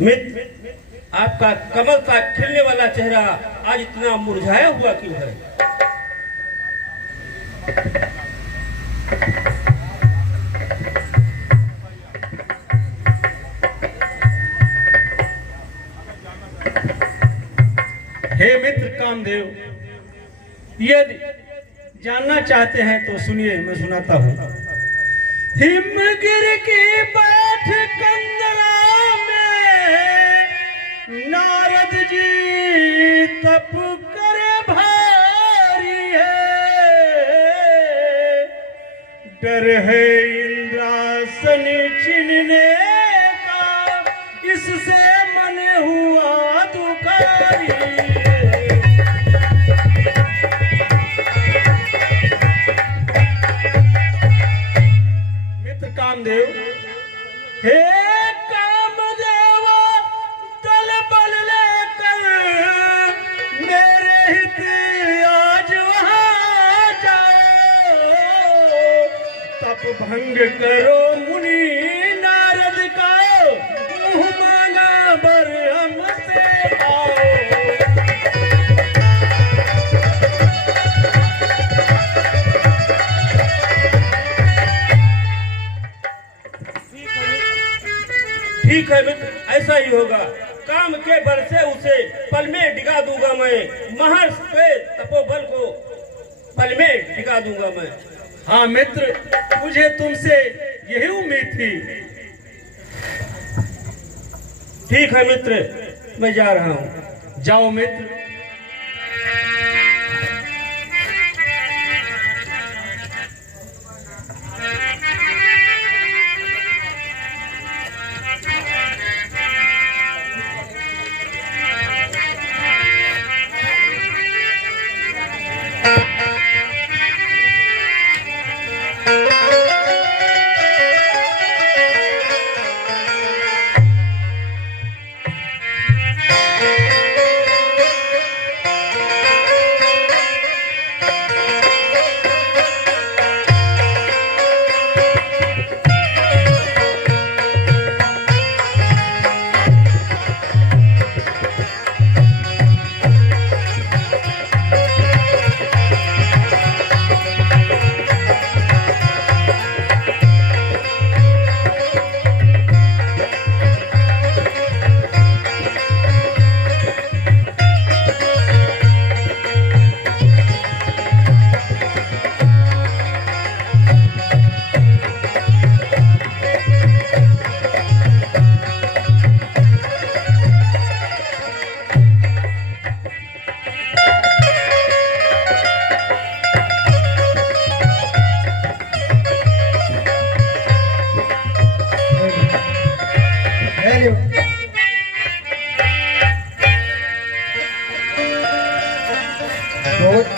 मित्र, आपका कमल सा खिलने वाला चेहरा आज इतना मुरझाया हुआ क्यों है? हे मित्र कामदेव, यदि जानना चाहते हैं तो सुनिए, मैं सुनाता हूँ। हिमगिर की बैठ कंदरा में नारद जी तप करे भारी है, डर है इंद्रासन छिनने का, इससे मन हुआ दुखारी। कामदेव, हे कामदेव, दल बल लेकर मेरे हित आज वहां जाओ, तप भंग करो मुनि नारद का, मुँह मांगा बर हमसे आओ। ठीक है मित्र, ऐसा ही होगा। काम के बल से उसे पल में डिगा दूंगा मैं, महर्ष के तपोबल को पल में डिगा दूंगा मैं। हाँ मित्र, मुझे तुमसे यही उम्मीद थी। ठीक है मित्र, मैं जा रहा हूँ। जाओ मित्र।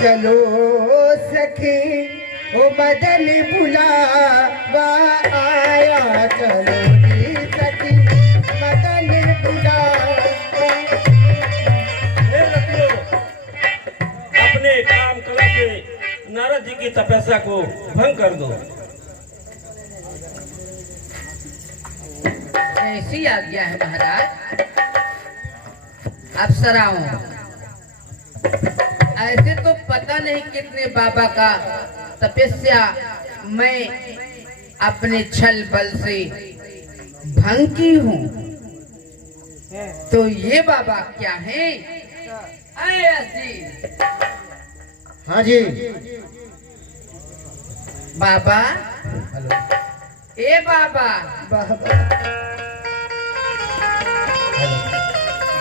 चलो सखी, ओ मदन बुलावा आया, चलो जी सखी मदन बुलावा। अपने काम कला से नारद जी की तपस्या को भंग कर दो। ऐसी आज्ञा है महाराज। अप्सराओं, ऐसे तो पता नहीं कितने बाबा का तपस्या मैं अपने छल बल से भंग की हूँ, तो ये बाबा क्या है? हाँ जी बाबा। ए बाबा,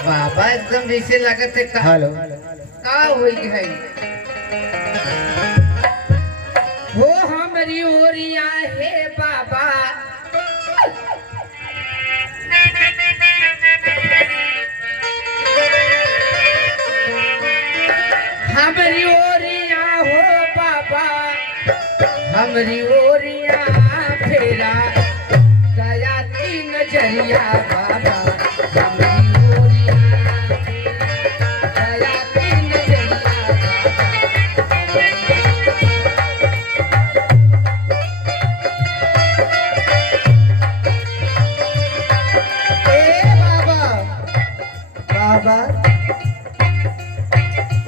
बाबा एकदम जैसे लगते हेलो का होई है वो हमारी ओरिया है बाबा। हमारी ओरिया हो बाबा, हमारी ओरिया फेरा दया की नजरिया बाबा। हमारी ओरिया दया की नजरिया ए बाबा, बाबा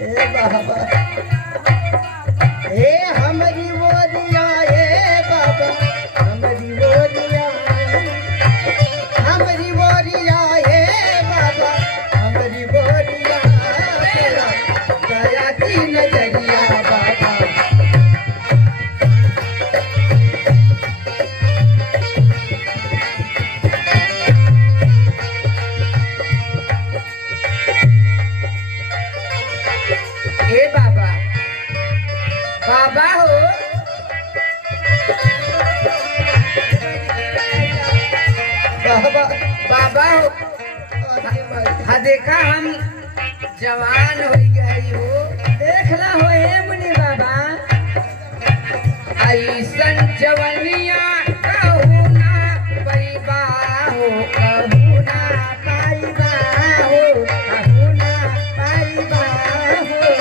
ए बाबा ए हमारी बोलिया ए बाबा हमारी बोलिया ए बाबा हमारी बोलिया तेरा दया की नजरिया बाबा ए बाबा बाबा हो बाबा बाबा हो हाँ देखा हम जवान हो गई हो देखला हो ए मुनि बाबा ऐसन जवनिया कहू ना पैबा हो कहू ना पाइबा हो कहू ना पाइबा हो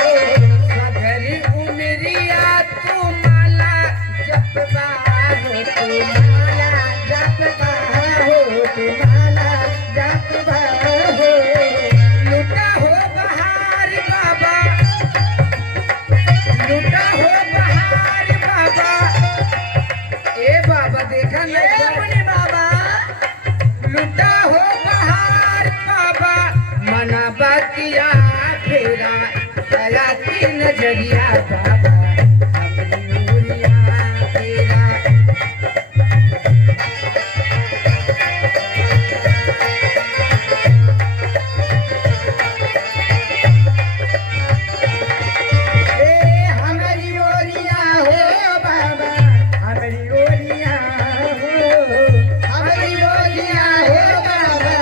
सगरी उमरिया तू माला जपबा हो तू माला जपबा हो माला जपबा हो लुटा हो बहार बाबा लुटा हो बहार बाबा ए बाबा देखा ए नहीं मुनि बाबा लुटा हो बहार बाबा मना बतिया फेरा दया की नजरिया बाबा अपनी उरिया तेरा ए हमारी ओरिया हो बाबा हमारी ओरिया हो हमारी ओरिया हो बाबा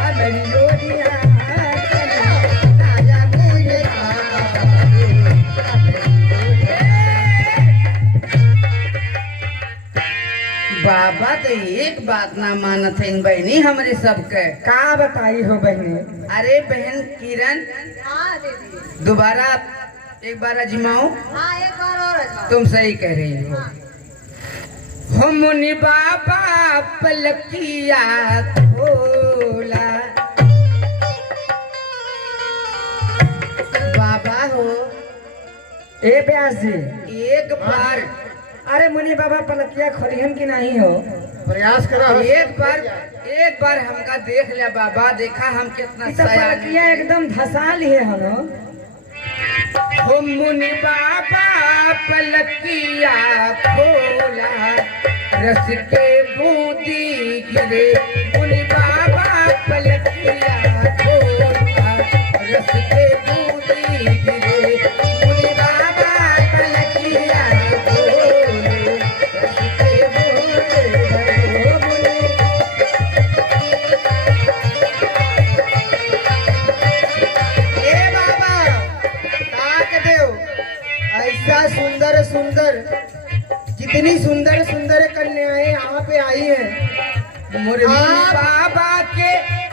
हमारी ओरिया राजा मुझे बाबा तो एक बात ना मानत है बहनी हमरे सबके का बताई हो बहनी अरे बहन किरण दोबारा एक बार अजमाओ तुम सही कह रही हो हो मुनि बाबा पलकिया खोला बाबा हो ए ब्यास जी एक बार अरे मुनि बाबा पलकिया खोलिहन की नहीं हो प्रयास करा हो। एक बार हमका देख लिया बाबा देखा हम कितना ई तो पलकिया एकदम धसा लिए हनो हो मुनि बाबा पलकिया खोला रस के बूंदी गिरे मुनि बाबा पलकिया खोला रस के बूंदी गिरे मुनि बाबा पलकिया खोले रस के बूंदी गिरे मुनि ए बाबा ताक देव ऐसा सुंदर सुंदर जितनी सुंदर सुंदर कन्याएं यहाँ पे आई हैं मोरे मुनि बाबा के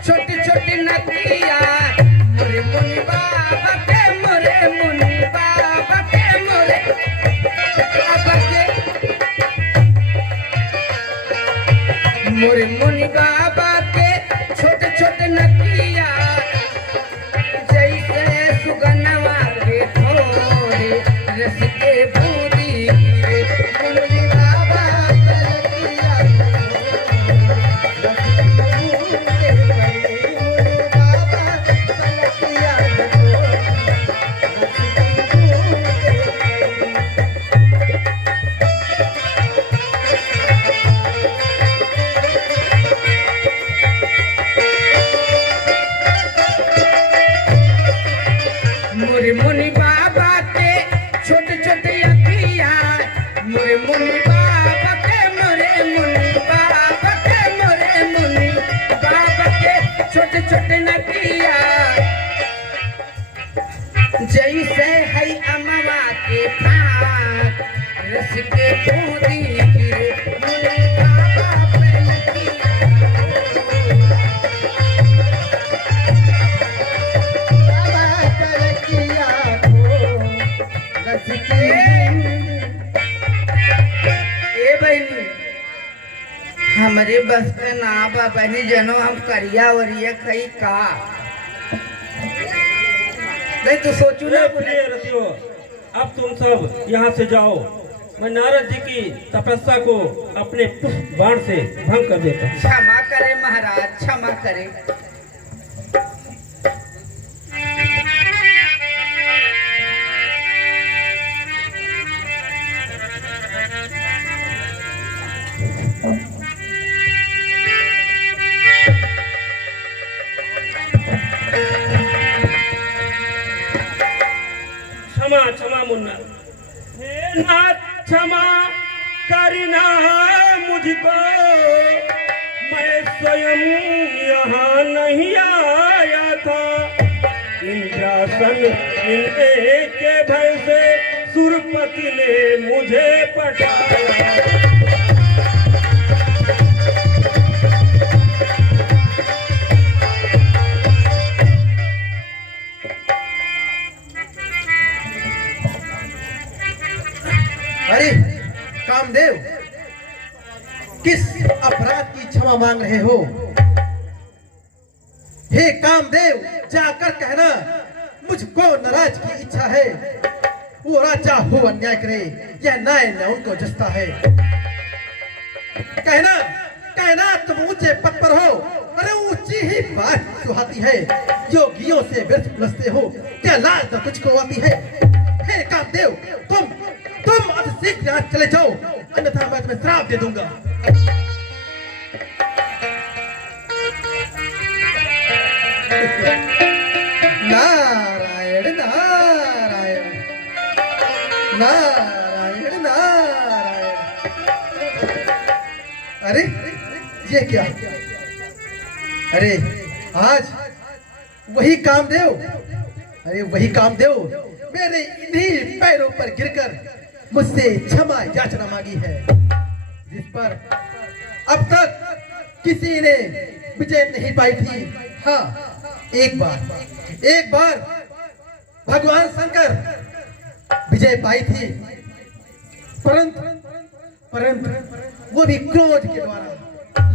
छोटी छोटी नदिया मोरे मुनि बाबा के मोरे मुनि बाबा के मोरे बाबा के मोरे मुनि बाबा के छोटे छोटे नदिया जैसे सुगनवा के थोड़े रस के बूंदी गिरे मुनि बाबा पलकिया मोरे मुनि बाबा के छोटे छोटे अखिया मोरे मुनि बाबा के मोरे मुनि बाबा के मोरे मुनि बाबा के छोटे छोटे नदिया जैसे है अमवा के पास रस के बूंदी गिरे मुनि बाबा पलकिया बाबा पलकिया को रस के ए बहनी हमरे बस के ना बा बहनी जनो हम करिया वरिया खई का नहीं तो सोचू ना प्रिय रसियो, अब तुम सब यहाँ से जाओ। मैं नारद जी की तपस्या को अपने पुष्प बाण से भंग कर देता हूँ। क्षमा करे महाराज, क्षमा करे। क्षमा क्षमा मुन्ना, हे नाथ क्षमा करना मुझको, मैं स्वयं यहाँ नहीं आया था। इंद्रासन मिलने के भय से सुरपति ने मुझे पटाया। अरे कामदेव, किस अपराध की क्षमा मांग रहे हो? हे कामदेव, जाकर कहना मुझको नाराज की इच्छा है। वो राजा हो अन्याय करे, यह न्याय न उनको जसता है। कहना कहना तुम ऊंचे पद पर हो, अरे ऊंची ही बात सुहाती है। योगियों से व्यर्थ उलझते हो, क्या लाज न तुझको आती है? हे कामदेव, तुम अब शीघ्र यहाँ चले जाओ, अन्यथा मैं तुम्हें श्राप दे दूंगा। नारायण नारायण नारायण नारायण। अरे ये क्या? अरे आज वही कामदेव, अरे वही कामदेव मेरे इन्हीं पैरों पर गिरकर मुझसे क्षमा याचना मांगी है, जिस पर अब तक किसी ने विजय नहीं पाई थी। हाँ, एक बार भगवान शंकर विजय पाई थी, परंतु वो भी क्रोध के द्वारा।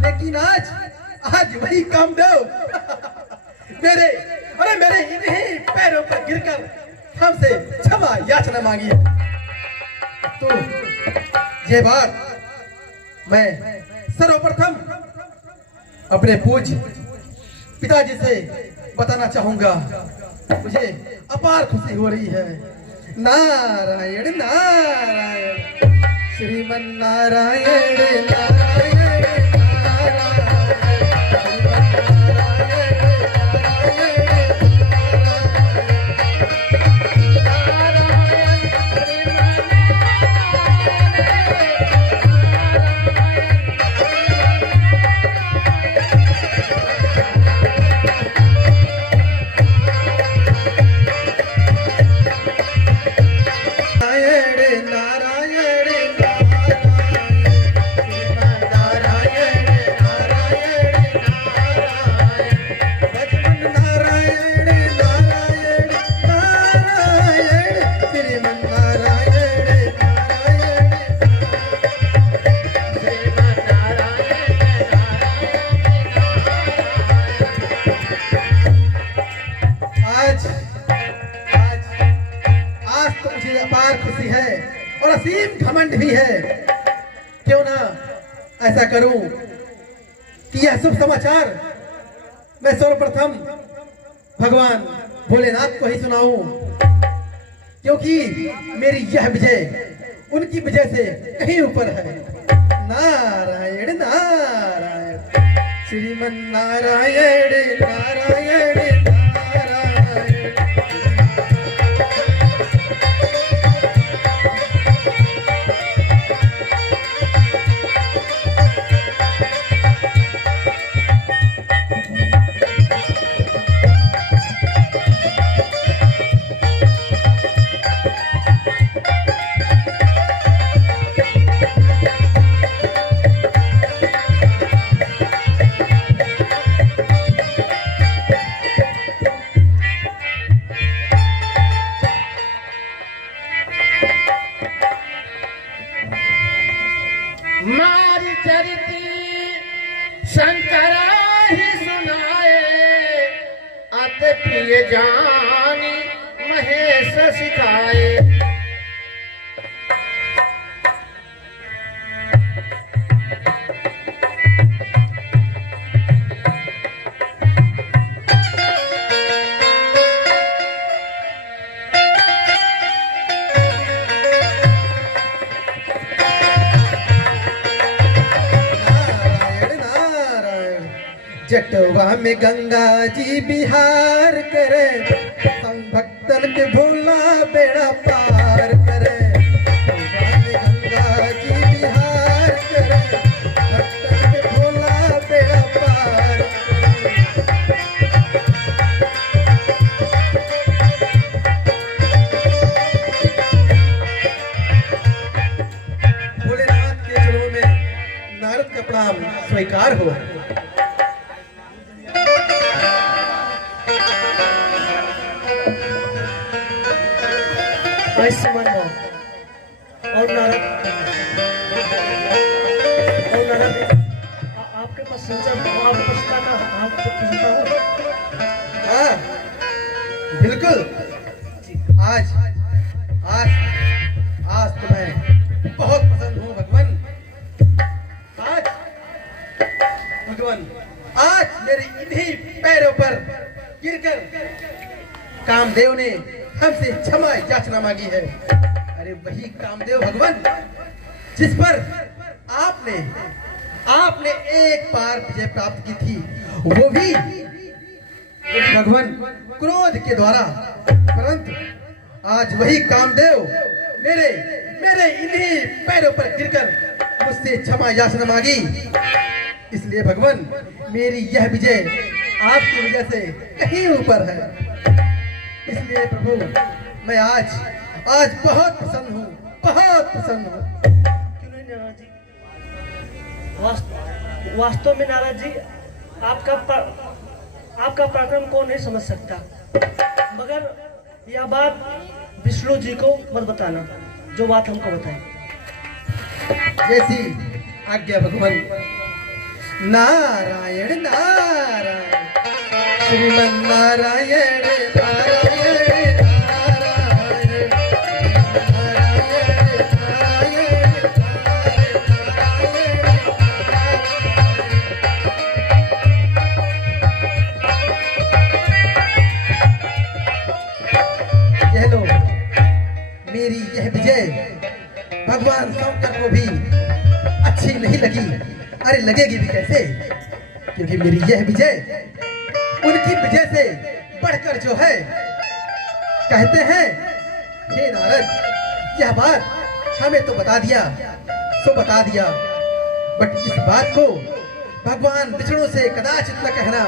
लेकिन आज वही कामदेव मेरे इन्हीं पैरों पर गिरकर हमसे क्षमा याचना मांगी है। तो ये बात मैं सर्वप्रथम अपने पूज्य पिताजी से बताना चाहूंगा। मुझे अपार खुशी हो रही है। नारायण नारायण, श्रीमन नारायण नारायण और असीम घमंड भी है। क्यों ना ऐसा करूं कि यह शुभ समाचार मैं सर्वप्रथम भगवान भोलेनाथ को ही सुनाऊं, क्योंकि मेरी यह विजय उनकी विजय से कहीं ऊपर है। नारायण नारायण, श्रीमन नारायण नारायण नारायण। मारी चरिती शंकरा ही सुनाए, अत प्रिय जानी महेश सिखाए। नारायण नारायण। जटवा में गंगा जी बिहार करे, हम भक्तन के भोला बेड़ा पार करे। जटवा में गंगा जी बिहार करे, भक्तन के भोला बेड़ा पार करे। भोलेनाथ के चरणों में नारद का प्रणाम स्वीकार हो। आयुष्मान हो। और नारद आपके पास आपका हाथ पूछता हूँ। हाँ, बिल्कुल। आज आज आज तो मैं बहुत पसंद हूँ भगवान। आज भगवान आज मेरी इन्हीं पैरों पर गिरकर कामदेव ने हमसे क्षमा याचना मांगी है। अरे वही कामदेव भगवान जिस पर आपने आपने एक बार विजय प्राप्त की थी, वो भी भगवान क्रोध के द्वारा। परंतु आज वही कामदेव मेरे मेरे इन्हीं पैरों पर गिरकर मुझसे क्षमा याचना मांगी। इसलिए भगवान मेरी यह विजय आपकी वजह से कहीं ऊपर है। इसलिए प्रभु मैं आज बहुत प्रसन्न हूँ, बहुत प्रसन्न हूँ। क्यों नहीं नाराज जी? वास्तव में नाराज जी आपका पराक्रम कौन नहीं समझ सकता, मगर यह बात विष्णु जी को मत बताना, जो बात हमको बताए। जैसी आज्ञा भगवान। नारायण नारायण श्रीमन नारायण नारायण नारायण नारायण नारायण यह लो मेरी यह विजय भगवान शंकर को भी अच्छी नहीं लगी। अरे लगेगी भी कैसे, क्योंकि मेरी यह विजय उनकी विजय से बढ़कर जो है। कहते हैं हे नारद यह बात हमें तो बता दिया सो बता दिया, बट इस बात को भगवान विष्णु से कदाचित न कहना।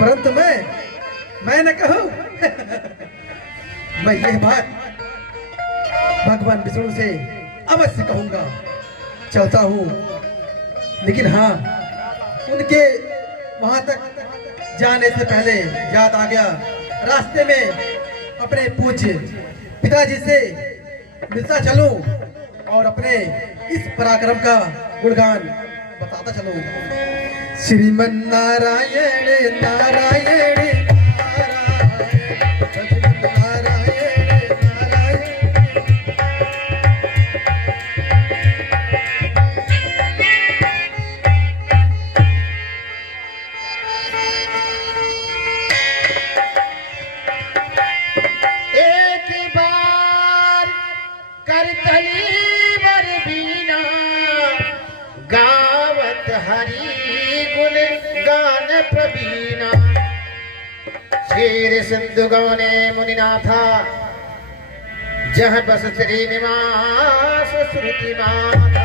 परंतु मैं न कहूं मैं यह बात भगवान विष्णु से अवश्य कहूंगा। चलता हूँ, लेकिन हाँ उनके वहां तक जाने से पहले याद आ गया, रास्ते में अपने पूज्य पिताजी से मिलता चलूं और अपने इस पराक्रम का गुणगान बताता चलूं। श्रीमन नारायण नारायण सिंधु गौने मुनिनाथा जह बस श्रीनिवास श्रुतिनाथा।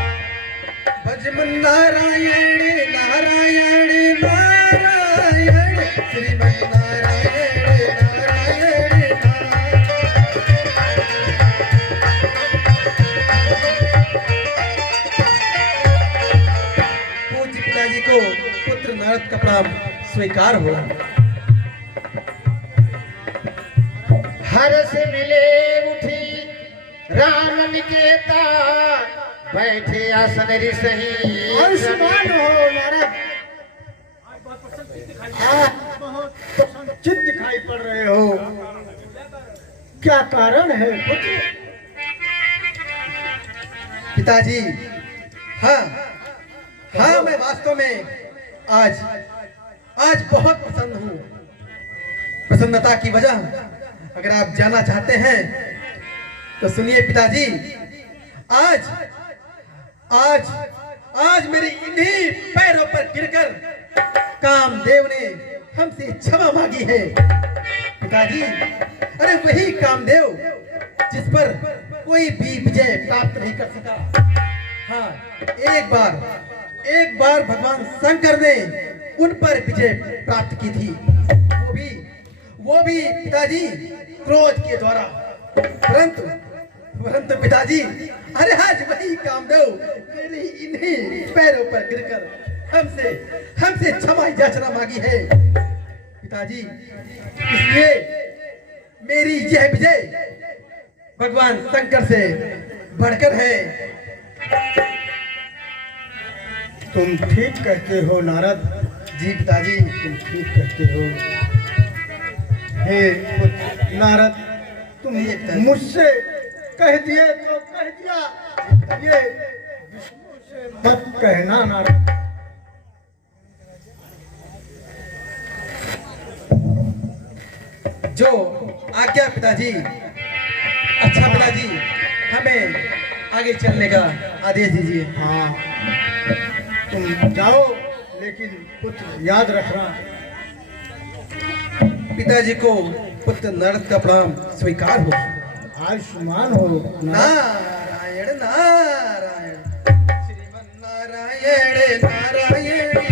भजमन नारायण नारायण नारायण श्रीमन नारायण नारायण पूज्य पिताजी को पुत्र नारद का प्रणाम स्वीकार हुआ। हर से मिले उठी राम निकेता, बैठे आसन ऋषि आयुष्मान हो नारद। बहुत चित दिखाई पड़ रहे हो। क्या कारण है पुत्र? पिताजी, हाँ हाँ, मैं वास्तव में आज आज बहुत प्रसन्न हूँ। प्रसन्नता की वजह अगर आप जानना चाहते हैं तो सुनिए पिताजी। आज आज आज मेरे इन्हीं पैरों पर गिरकर कामदेव ने हमसे क्षमा मांगी है पिताजी। अरे वही कामदेव जिस पर कोई भी विजय प्राप्त नहीं कर सका। हाँ, एक बार भगवान शंकर ने उन पर विजय प्राप्त की थी, वो भी पिताजी क्रोध के द्वारा। परंतु पिताजी, अरे आज वही कामदेव मेरे इन्हीं पैरों पर गिरकर हमसे क्षमा याचना मांगी है पिताजी। इसलिए मेरी यह विजय भगवान शंकर से बढ़कर है। तुम ठीक कहते हो नारद जी पिताजी, तुम ठीक कहते हो। हे पुत्र नारद, तुम मुझसे कह दिए तो कह दिया, ये विष्णु से मत कहना नारद। जो आज्ञा पिताजी। अच्छा पिताजी, हमें आगे चलने का आदेश दीजिए। हाँ, तुम जाओ, लेकिन पुत्र याद रखना। पिताजी को पुत्र नारद का प्रणाम स्वीकार हो। आयुष्मान हो नारायण नारायण, श्रीमन नारायण नारायण।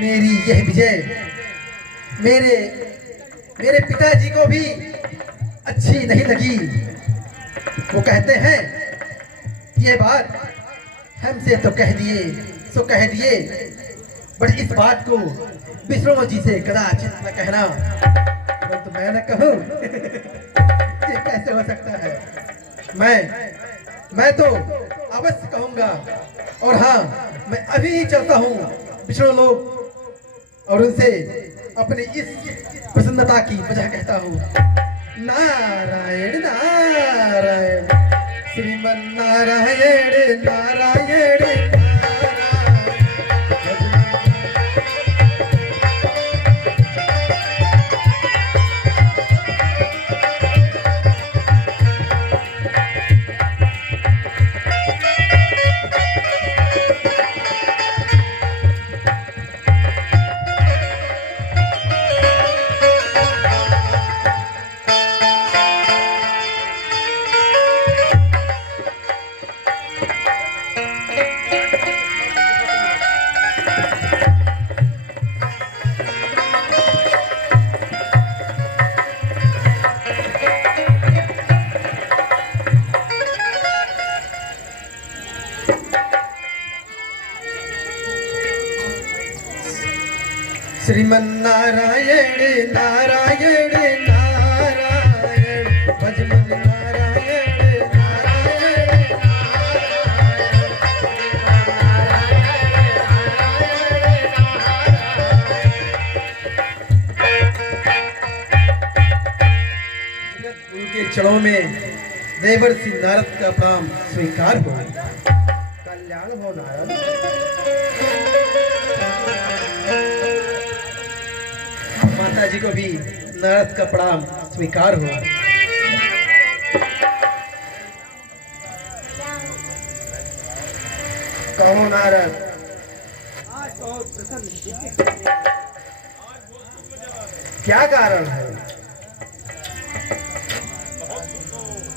मेरी यह विजय मेरे पिताजी को भी अच्छी नहीं लगी। वो कहते हैं ये बात हमसे तो कह दिए सो कह दिए, बट इस बात को विष्णु जी से कदाचित न कहना। तो मैं न कहूं ये कैसे हो सकता है? मैं तो अवश्य कहूंगा। और हाँ, मैं अभी ही चलता हूँ विष्णु लोग और उनसे अपनी इस प्रसन्नता की वजह कहता हूँ। नारायण नारायण, श्रीमन नारायण नारायण। श्रीमन नारायण नारायण नारायण, भजमन नारायण नारायण उनके चरणों में देवर्षि नारद का प्रणाम स्वीकार हो। कल्याण हो नारद। माता जी को भी नारद का प्रणाम स्वीकार हो। कहो नारद। क्या कारण है?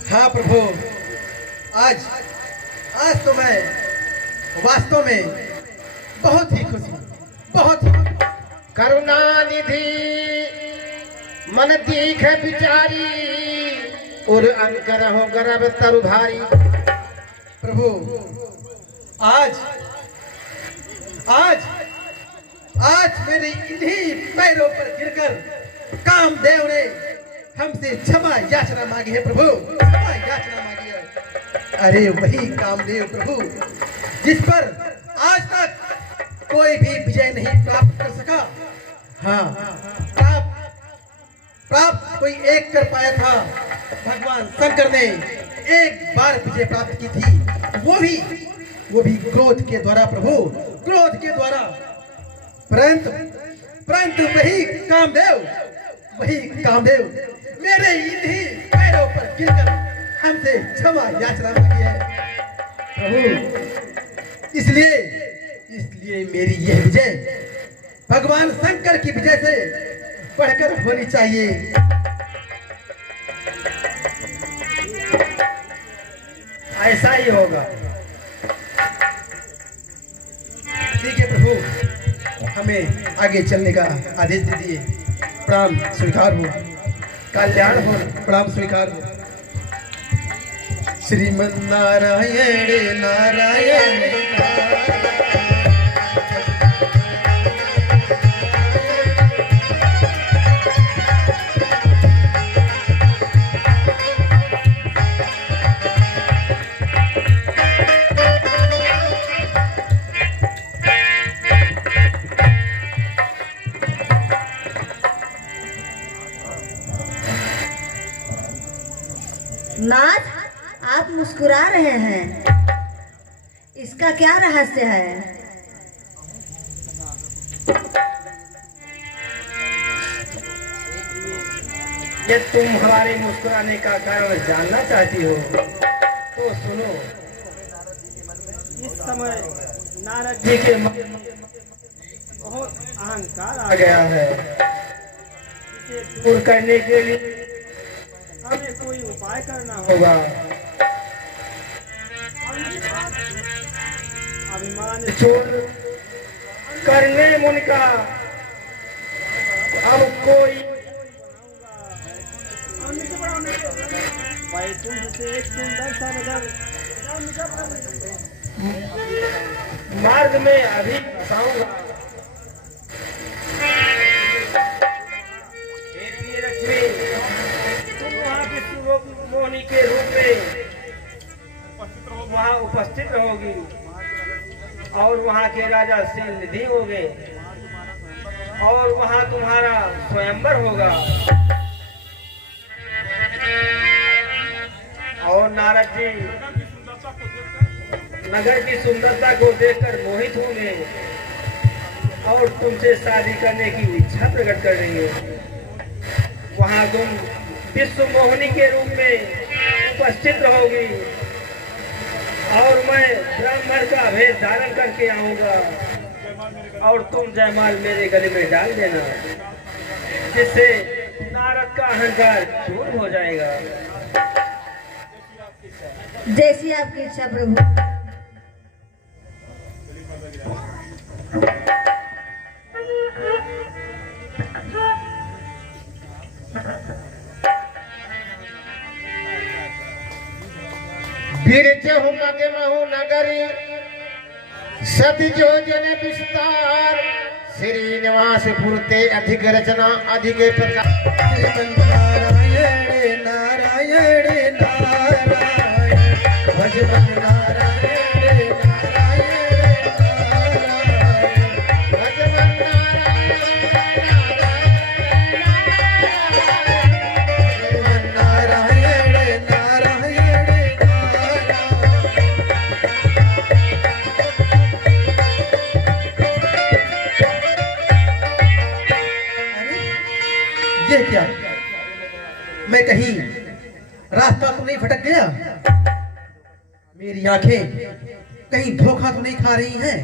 हाँ प्रभु, आज आज तो मैं वास्तव में बहुत ही खुश हूँ, बहुत ही। करुणा निधि मन दीख बिचारी और अंकर हो गर्भ तरु भारी। प्रभु आज आज आज मेरे इन्हीं पैरों पर गिरकर कामदेव ने हमसे क्षमा याचना मांगी है। प्रभु क्षमा याचना मांगी है। अरे वही कामदेव प्रभु जिस पर आज तक कोई भी विजय नहीं प्राप्त कर सका। हाँ, प्राप्त कोई एक कर पाया था। भगवान शंकर ने एक बार विजय प्राप्त की थी, वो भी क्रोध के द्वारा प्रभु, क्रोध के द्वारा। परंतु वही कामदेव मेरे इन्हीं पैरों पर गिरकर हमसे क्षमा याचना मांगी है। प्रभु इसलिए मेरी यह विजय भगवान शंकर की विजय से बढ़कर होनी चाहिए। ऐसा ही होगा। ठीक है प्रभु, हमें आगे चलने का आदेश दे दिए। प्रणाम स्वीकार हो, कल्याण हो, प्रणाम स्वीकार हो। श्रीमन नारायण नारायण नाथ, आप मुस्कुरा रहे हैं, इसका क्या रहस्य है? ये तुम हमारे मुस्कुराने का कारण जानना चाहती हो तो सुनो। इस समय नारद जी के मन में बहुत अहंकार आ गया है। इसे दूर करने के लिए हमें कोई उपाय करना होगा। अभिमान छोड़ करने मन का अब कोई मार्ग में अभी फंसाऊंगा। लक्ष्मी, तुम वहाँ की मोहिनी के रूप में वहाँ उपस्थित रहोगी और वहाँ के राजा से निधि होगे और वहाँ तुम्हारा स्वयंवर होगा। और नारद जी नगर की सुंदरता को देखकर मोहित होंगे और तुमसे शादी करने की इच्छा प्रकट करेंगे। वहाँ तुम विश्व मोहिनी के रूप में उपस्थित रहोगी और मैं ब्राह्मण का भेष धारण करके आऊंगा और तुम जयमाल मेरे गले में डाल देना, जिससे नारद का अहंकार दूर हो जाएगा। जैसी आपकी इच्छा प्रभु। बिरचे हो मगे महु नगरी सती जो जन विस्तार श्रीनिवास पुरते अधिक रचना अधिक प्रकार। नारायण नारायण नारायण भजन नारायण ये क्या, मैं कहीं रास्ता तो नहीं भटक गया? मेरी आंखें कहीं धोखा तो नहीं खा रही हैं?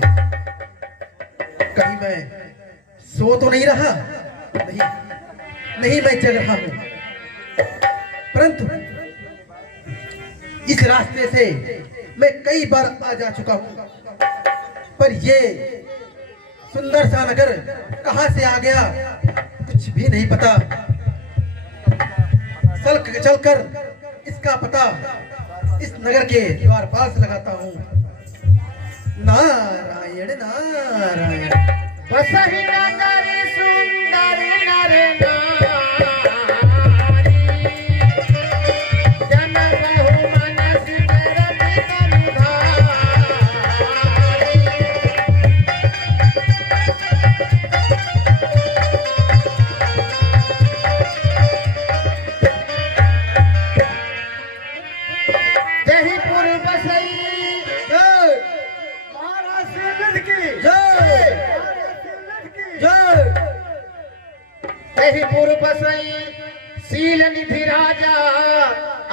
कहीं मैं सो तो नहीं रहा? नहीं, नहीं मैं चल रहा हूँ, परंतु इस रास्ते से मैं कई बार आ जा चुका हूँ, पर ये सुंदर सा नगर कहाँ से आ गया कुछ भी नहीं पता। चलकर इसका पता इस नगर के द्वारपाल से लगाता हूँ। नारायण नारायण। बसहि नगरी सुंदर नर जन बहु मनस करत अनुधारी। तेहि पुर बसई महाराज श्रीनंद की जय जय। तेहि पुर बसई सील निधि राजा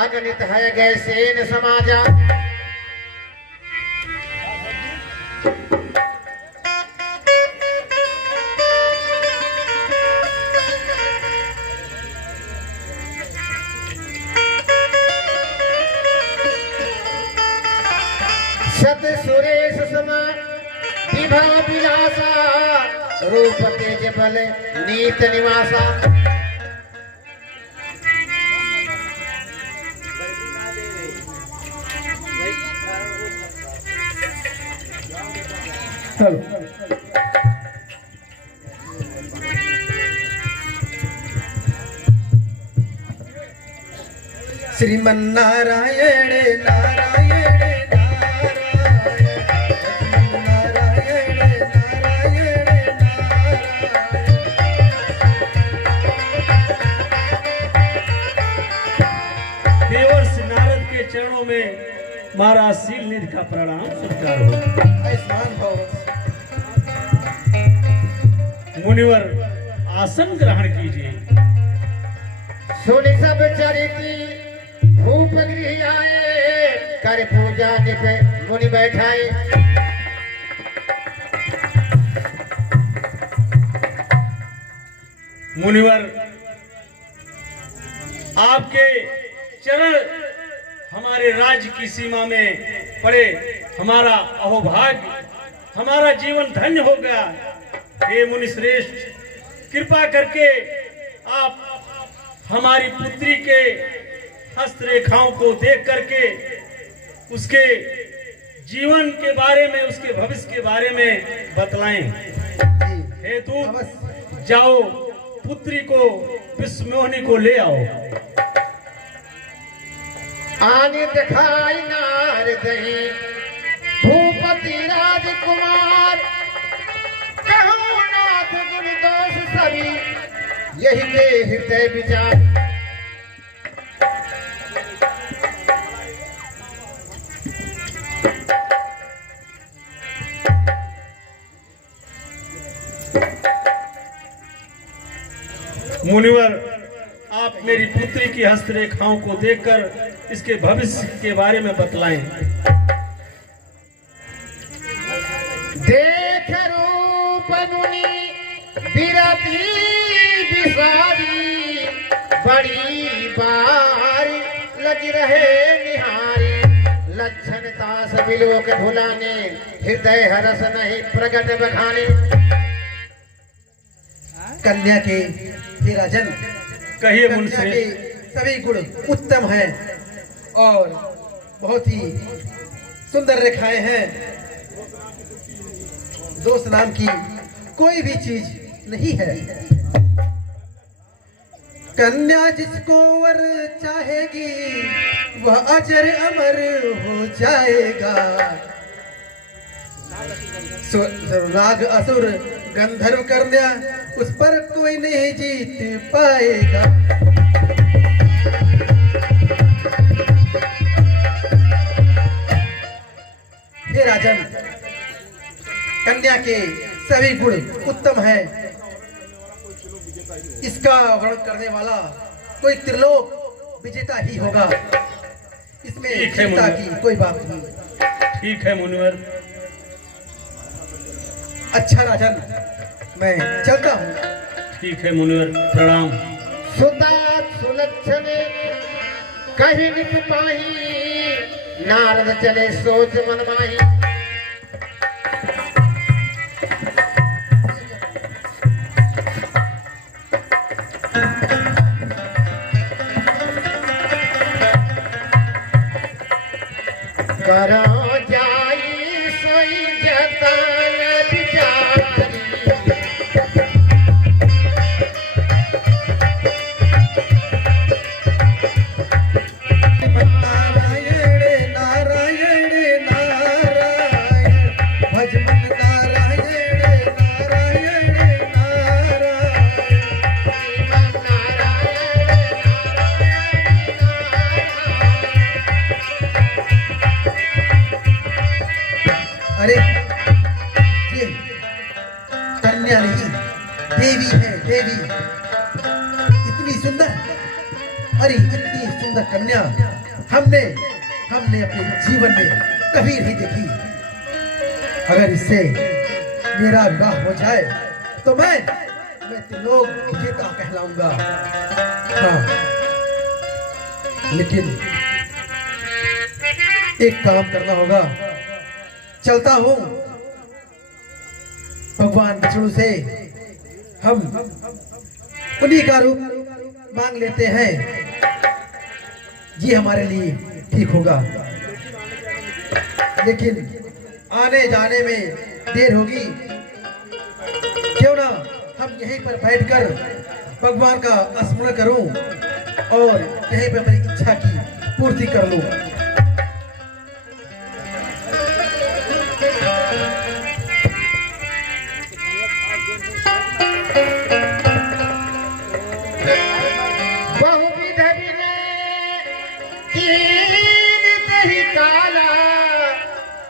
अगणित है गए सेन समाजा। सत सुरेश समा विभा विलासा रूप तेज बल नीत निवासा। चलो श्रीमन नारायण नारायण नारायण नारायण देवर्ष नारद के चरणों में महाराज शीलनिधि का प्रणाम स्वीकार हो। आयुष्मान भव। मुनिवर आसन ग्रहण कीजिए। सुन सब चरिती भूप गृह आए कर पूजा निप मुनि बैठाए। मुनिवर आपके चरण हमारे राज्य की सीमा में पड़े, हमारा अहोभाग्य, हमारा जीवन धन्य हो गया। हे मुनि श्रेष्ठ, कृपा करके आप हमारी पुत्री के हस्तरेखाओं को देख करके उसके जीवन के बारे में, उसके भविष्य के बारे में बतलाएं। हे दूत, जाओ पुत्री को विश्वमोहिनी को ले आओ। आने दिखाई नारद भूपति राजकुमार। कहूँ नाथ गुण दोष सभी यही के हृदय विचार। मुनिवर, आप मेरी पुत्री की हस्तरेखाओं को देखकर इसके भविष्य के बारे में बतलाएं। देख रूप मुनि बिरती बिसारी। बड़ी बार लग रहे निहारी। लक्षणता सभी लोगों के भुलाने हृदय हरस नहीं प्रकट बखाने। कन्या के हे राजन, कहिए कन्या मुनिश्रेष्ठ। के सभी गुण उत्तम हैं और बहुत ही सुंदर रेखाएं हैं। दोष नाम की कोई भी चीज नहीं है। कन्या जिसको वर चाहेगी वह अजर अमर हो जाएगा। नाग असुर गंधर्व कन्या उस पर कोई नहीं जीत पाएगा। हे राजन, कन्या के सभी गुण उत्तम हैं। इसका वर्णन करने वाला कोई त्रिलोक विजेता ही होगा। इसमें ठीक है चिंता मुनिवर। की कोई बात नहीं। ठीक है मुनिवर। अच्छा राजन, मैं चलता हूँ। ठीक है मुनिवर, प्रणाम। सुता सुलक्षण कहीं निप पाही, नारद चले सोच मन माही। करो जाई सोई जतन बिचारी, नारायण नारायण नारायण भज मन नारायण नारायण अरे ये कन्या नहीं देवी है, देवी। इतनी सुंदर, अरे इतनी सुंदर कन्या हमने अपने जीवन में कभी नहीं देखी। अगर इससे मेरा विवाह हो जाए तो मैं त्रिलोक विजेता कहलाऊंगा। हाँ, लेकिन एक काम करना होगा। चलता हूँ भगवान विष्णु से, हम उन्हीं का रूप मांग लेते हैं, ये हमारे लिए ठीक होगा। लेकिन आने जाने में देर होगी, क्यों ना हम यहीं पर बैठकर भगवान का स्मरण करूं और यहीं पर अपनी इच्छा की पूर्ति कर लूं।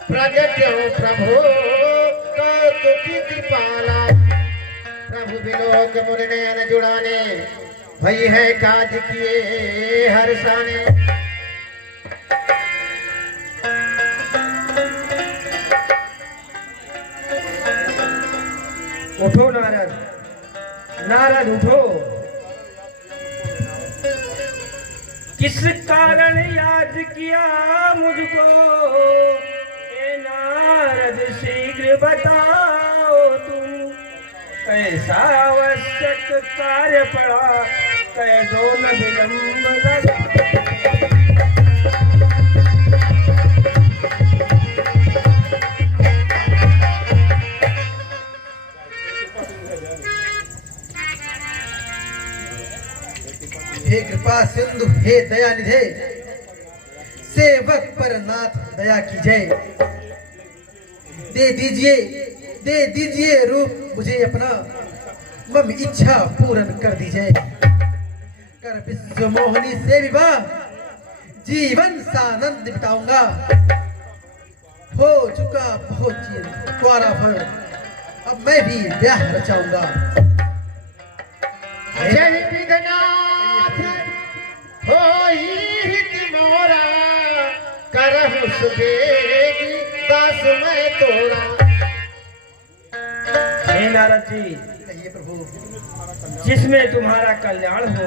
प्रगट्यो प्रभु कौतुकी कृपाला, प्रभु बिलोक मुनि नयन जुड़ाने, भई है काज किए हर्षाने। उठो नारद, नारद उठो। किस कारण याद किया मुझको, ए नारद शीघ्र बताओ तुम। कैसा आवश्यक कार्य पड़ा, कह दो न विलंब लगा। हे कृपा सिंधु, हे दया निधे, सेवक पर नाथ दया कीजिए। दे दीजिए रूप मुझे अपना, मम इच्छा पूर्ण कर दीजिए। कर विश्व मोहिनी से विवाह, जीवन सानंद बिताऊंगा। हो चुका बहुत चिर कुआरा भर, अब मैं भी ब्याह रचाऊंगा। जय विधनाथ होई हित मोरा, करहु सुबेगी दास मैं तोरा। हे नारद जी, कहिए प्रभु। जिसमें तुम्हारा कल्याण हो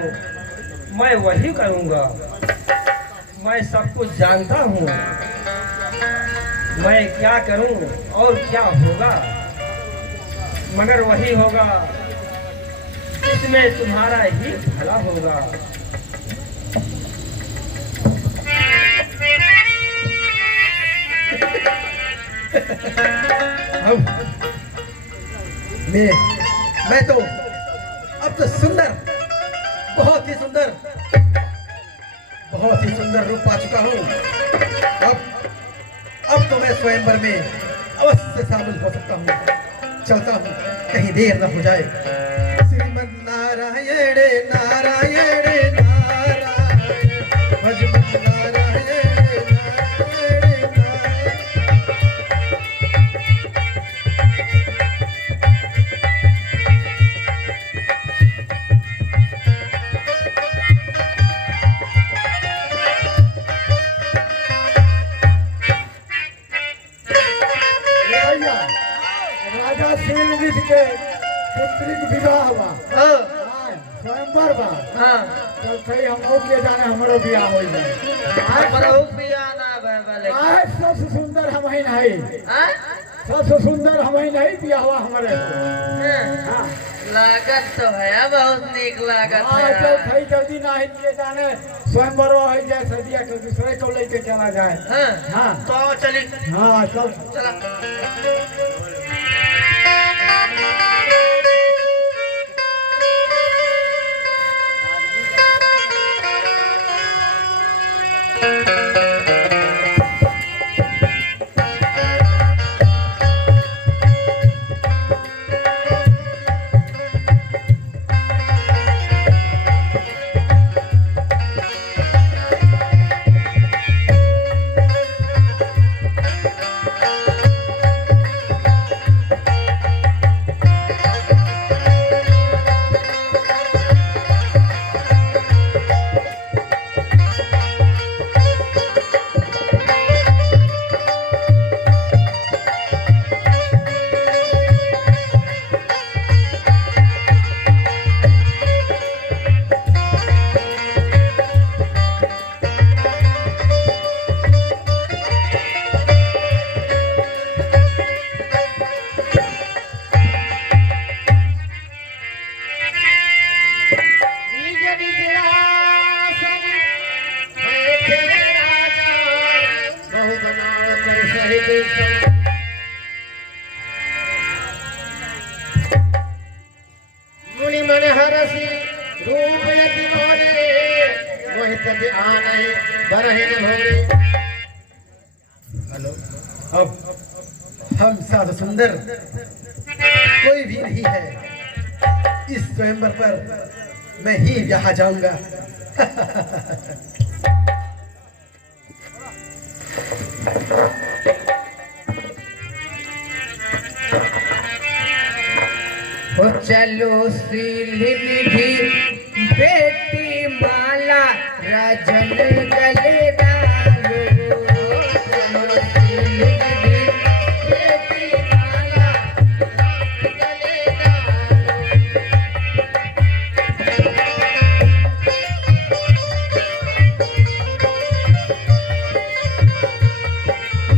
मैं वही करूंगा। मैं सब कुछ जानता हूँ, मैं क्या करूं और क्या होगा, मगर वही होगा जिसमें तुम्हारा ही भला होगा। मैं तो अब तो सुंदर, बहुत ही सुंदर रूप पा चुका हूँ। अब तो मैं स्वयंवर में अवश्य शामिल हो सकता हूँ। चलता हूँ, कहीं देर न हो जाए। श्रीमन नारायण नारायण नारायण, भजमन नारायण नारायण नारायण। राजा शीलविद के पुत्री का विवाह हुआ। स्वयंवर बा हाँ चल सही हम के जाने हमारो बियाह हो जाए हमारा बियाह ना भले आए सबसे सुंदर हम ही नहीं हाँ सबसे सुंदर हम ही नहीं बियाह हुआ हमारे हाँ लागत तो है बहुत नीक लागत हाँ चल है सही जल्दी ना ही किए जाने स्वयंवर हो जाए सदिया के दूसरे को लेके चला जाए हाँ हाँ तो चली हाँ चल चला निज निज आसन मैं तेरे राजा बहु बनाओ कर सहित सब। मुनि मन हरसि रूप यति मोरे मोहित आनय बरहिन भोरे। हेलो अब हम साथ सुंदर कोई भी नहीं है इस स्वयंवर पर मैं ही यहाँ जाऊंगा ओ चलो सिलनिधि बेटी माला राजन गले डालो चलो सिलनिधि बेटी माला गले डालो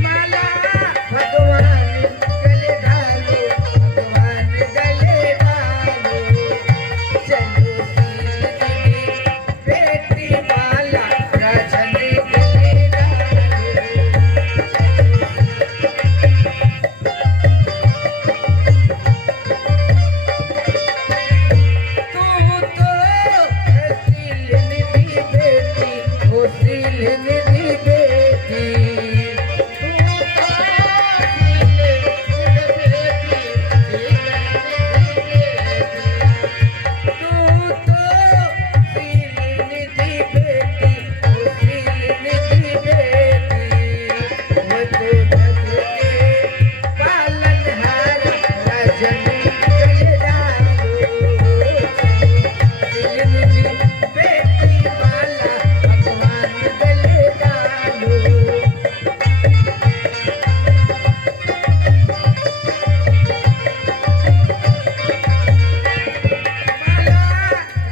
माला भगवान गले डालो भगवान गले डालो चलो सिलनिधि बेटी माला राजन गले डालो तू तो सिलनिधि बेटी ओ सिलनिधि बेटी तू तो सिलनिधि बेटी ओ सिलनिधि बेटी वो तो जग के पालनहार राजन गले डालो सिलनिधि बेटी माला भगवान गले डालो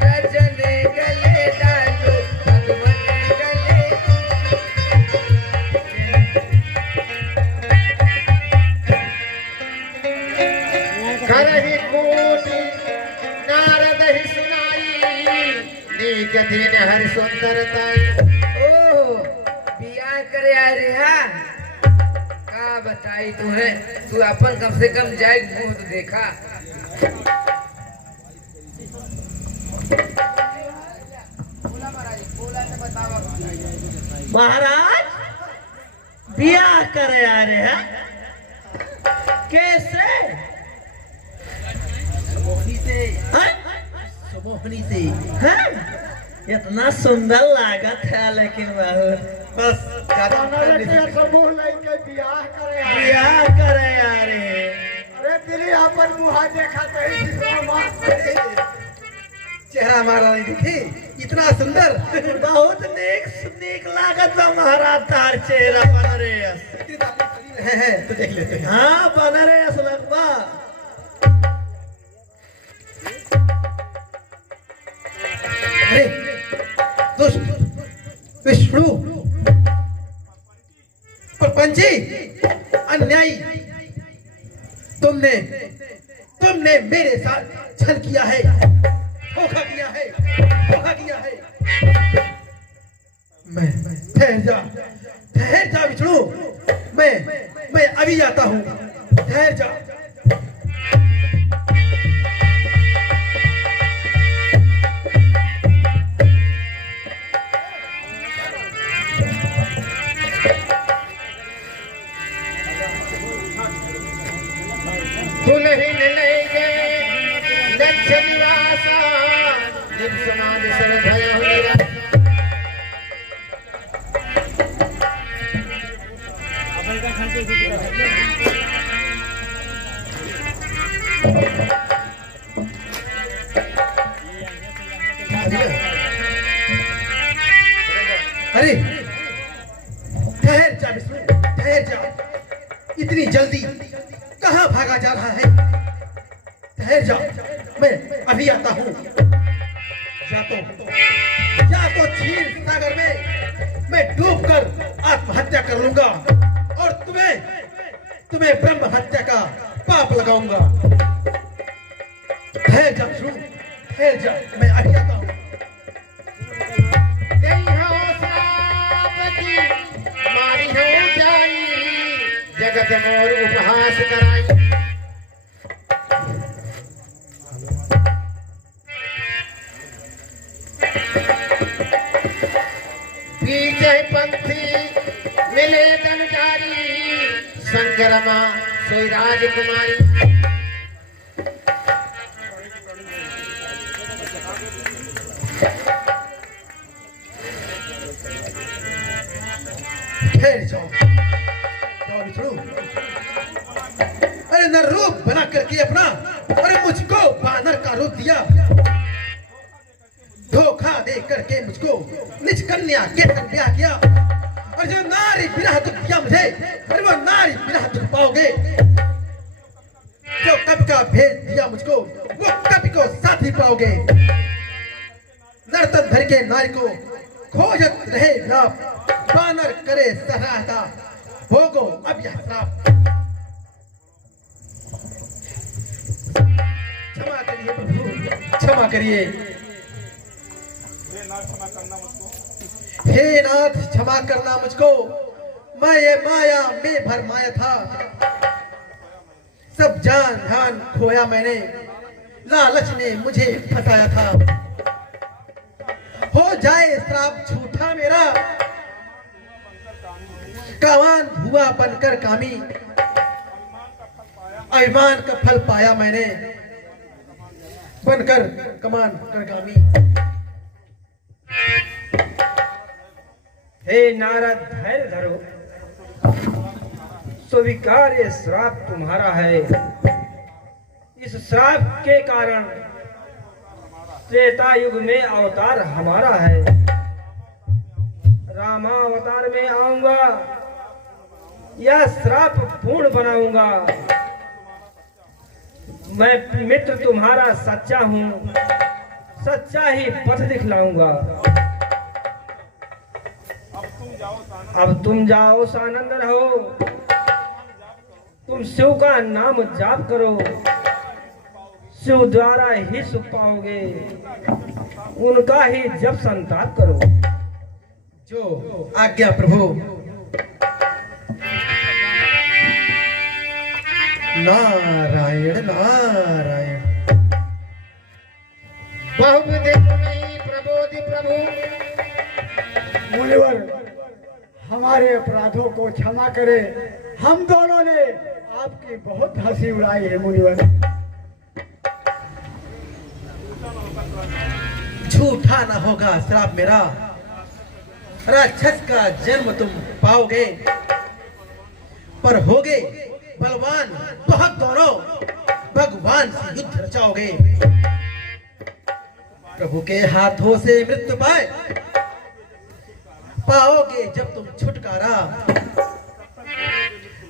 रजन गले डालो भगवान गले करहि कोटि नारद ही सुनाई नीक दिन हरि सुंदरताई। ओ बियाह करे आ रिहा का बताई तुम्हें तू अपन कम से कम जाए मुंह तो देखा महाराज ब्याह करे आ रहे हैं कैसे मोहिनी से हैं? मोहिनी से हैं? इतना सुंदर लागत है लेकिन बस हमारे के समूह लेके बियाह करे आए। ब्याह करे आ रहे हैं अरे तेरी अपन मुहा देखा तो ही चेहरा हमारा नहीं देखी इतना सुंदर बहुत नीक लागत बा महाराज तार चेहरा बनरेस है तो देख लेते हैं। हाँ बनरेस लगबा नीची अन्यायी, तुमने मेरे साथ छल किया है, धोखा किया है, धोखा किया है। मैं ठहर जा बिछड़ू, मैं अभी आता हूँ, ठहर जा। दुल्हन ले गए दक्ष निवासा, निज समाज सर भय हुआ। अरे ठहर जा विष्णु, ठहर जा। इतनी जल्दी कहाँ भागा जा रहा है? ठहर जा, मैं अभी आता हूँ। या तो क्षीर सागर में मैं डूबकर आत्महत्या कर लूंगा और तुम्हें ब्रह्म हत्या का पाप लगाऊंगा। ठहर जा विष्णु, ठहर जा, मैं अभी आता हूँ। मारी हो जाई, जगत मोर उपहास कराई। पीछे पंथी मिले धनकारी, संग्रमा सोई राजकुमारी। ठहर जाओ बिछड़ू। अरे न रूप बना करके अपना, अरे मुझको बानर का रूप दिया, धोखा दे करके मुझको निज कन्या के संग ब्याह किया। और जो नारी विरह दुख दिया मुझे, अरे वो नारी विरह दुख पाओगे। जो कब का भेज दिया मुझको, वो कभी को साथी पाओगे। नर्तन धर के नारी को खोजत रहे लाभ, बानर करे सराहता, भोगो अब यह श्राप। क्षमा करिए प्रभु, क्षमा करिए। हे नाथ क्षमा करना मुझको, मैं ये माया में भर माया था। सब जान ध्यान खोया मैंने, लालच ने मुझे फंसाया था। हो जाए श्राप झूठा मेरा, कामान हुआ बनकर कामी। अभिमान का फल पाया मैंने, बनकर कमान कर कामी। हे नारद धैर्य धरो, स्वीकार्य श्राप तुम्हारा है। इस श्राप के कारण त्रेता युग में अवतार हमारा है। रामावतार में आऊंगा, यह श्राप पूर्ण बनाऊंगा। मैं मित्र तुम्हारा सच्चा हूँ, सच्चा ही पथ दिखलाऊंगा। अब तुम जाओ सानंद रहो, तुम शिव का नाम जाप करो, शिव द्वारा ही सुख पाओगे, उनका ही जप संताप करो। जो आज्ञा प्रभु। नारायण नारायण। बहुविधि मुनि प्रबोधि प्रभु। मुनिवर, हमारे अपराधों को क्षमा करें। हम दोनों ने आपकी बहुत हंसी उड़ाई है मुनिवर। झूठा न होगा श्राप मेरा, राक्षस का जन्म तुम पाओगे, पर होगे बलवान बहुत दोनों, भगवान से युद्ध रचाओगे। प्रभु के हाथों से मृत्यु पाओगे जब तुम छुटकारा,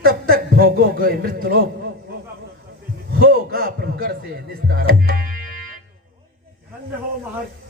तब तक भोगोगे मृत्यु लोक, होगा प्रभु कर से निस्तारा। धन्य हो महर्षि।